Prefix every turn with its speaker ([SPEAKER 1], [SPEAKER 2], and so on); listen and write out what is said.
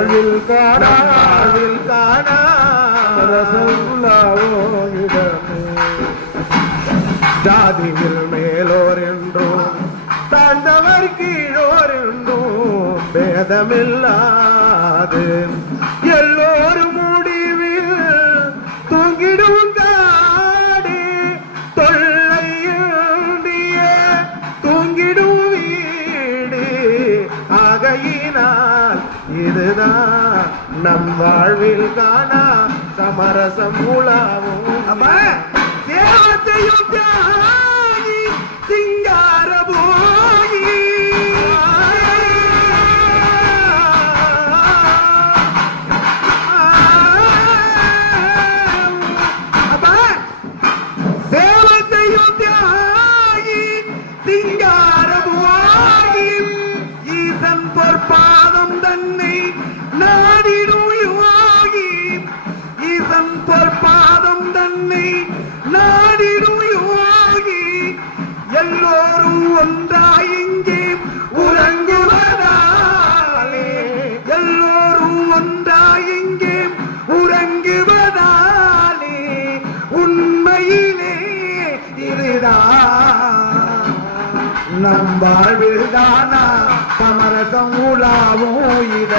[SPEAKER 1] வாழ்வில் காணா
[SPEAKER 2] வாழ்வில் காணா.
[SPEAKER 1] ரசகுல்லாவோ இடமே
[SPEAKER 2] ஜாதியில் மேலோர் என்றும் தாழ்ந்தவர் கீழோர் என்றும் பேதமில்லாது. இதுதான் நம் வாழ்வில் காணா சமரசம் உலாவும். சேவத்தையும் தியாகி சிங்கார போகி. தேவத்தையும் தியாகி சிங்கார போகி ஈசன் பொற்பாதம் தன்னை நாடிடுவாகி இதன் ஈசன் பொற்பாதம் தன்னை நாடிடுவாகி எல்லோரும் ஒன்றாய் இங்கே உறங்குவதாலே. எல்லோரும் ஒன்றாய் இங்கே உறங்குவதாலே. உண்மையிலே இதுதான் நம் தானா சமரசம் உலாவும் இட